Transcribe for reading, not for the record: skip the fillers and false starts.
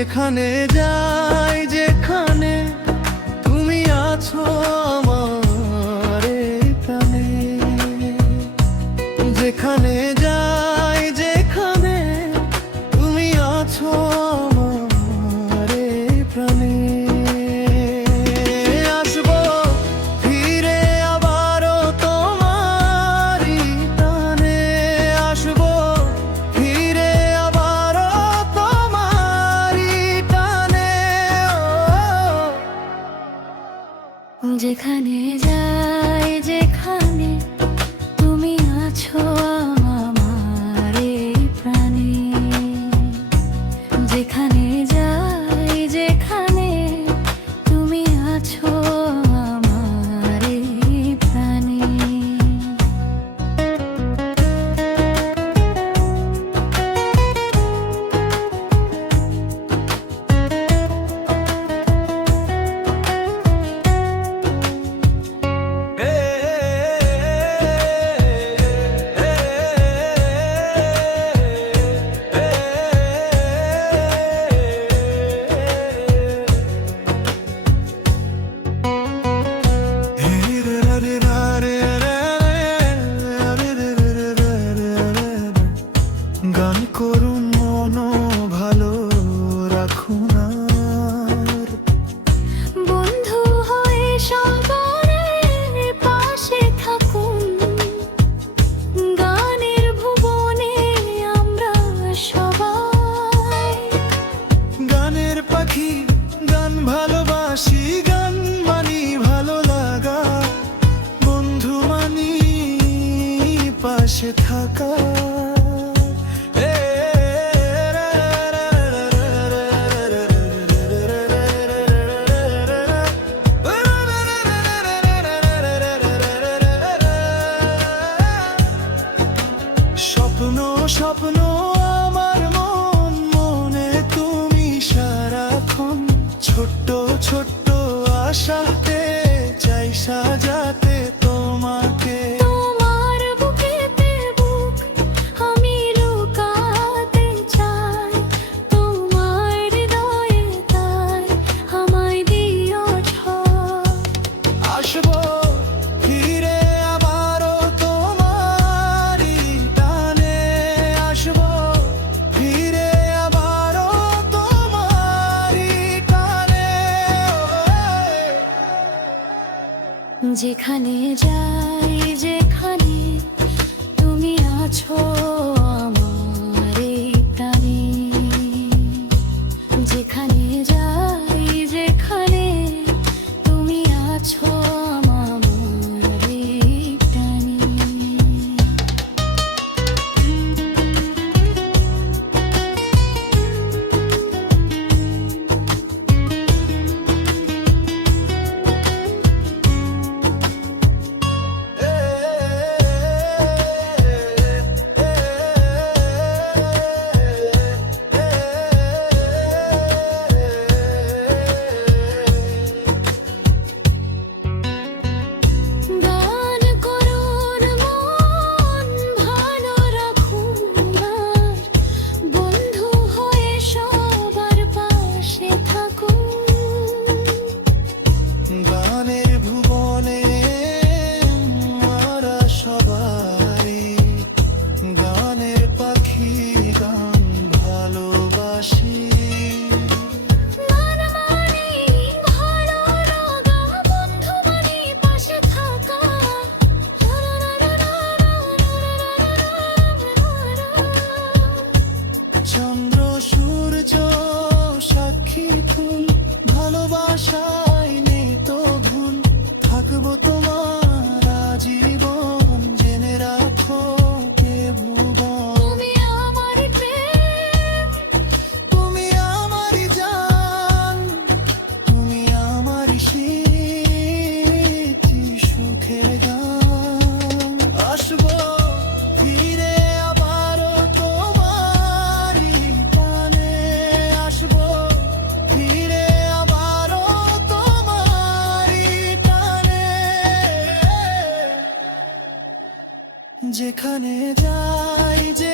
যেখানে যাই যেখানে তুমি আছো আমার এই প্রাণে, যেখানে যাই যেখানে তুমি আছো আমার এই প্রাণে। আসবো ফিরে আবারও তোমারই টানে, আসবো ফিরে আবারও তোমারই টানে। যেখানে যাই যেখানে তুমি আছো আমার এই প্রাণে, যেখানে যাই যেখানে তুমি আছো আমার এই প্রাণে। গান করুন মন ভালো রাখুন আর বন্ধু হয়ে সবার পাশে থাকুন, গানের ভুবনে আমরা সবাই। গানের পাখি গান ভালোবাসি, গান মানি ভালো লাগা, বন্ধু মানি পাশে থাকা। স্বপ্ন স্বপ্ন আমার মন মনে তুমি সারাক্ষণ, ছোট্ট ছোট্ট আশাতে চাই সাজাতে তোমাকে। তোমার বুকেতে বুক আমি লুকাতে চাই, তোমার হৃদয়ে তাই আমায় দিও ঠক। আসবো ফিরে আবারও তোমারই টানে, আসবো ফিরে আবারও তোমারই টানে। যেখানে যাই যেখানে তুমি আছো আমার এই প্রাণে, যেখানে যাই যেখানে তুমি আছো আমার এই প্রাণে। গান করুন মন ভালো রাখুন আর বন্ধু হয়ে সবার পাশে থাকুন। গানের ভুবনে আমরা সবাই, গানের পাখি গান ভালোবাসি। গান মানে ভালো লাগা, বন্ধু মানে পাশে থাকা। চন্দ্র সূর্য সাক্ষী ফুল, ভালোবাসায় নেই তো ভুল, থাকবো তোমার আজীবন জেনে রাখো কে ভুবন। তুমি আমার প্রেম, তুমি আমারই জান, তুমি আমারই স্মৃতি সুখের গান। আসবো ফিরে আবারও তোমারই টানে, আসবো ফিরে আবারও তোমারই টানে। যেখানে যাই যে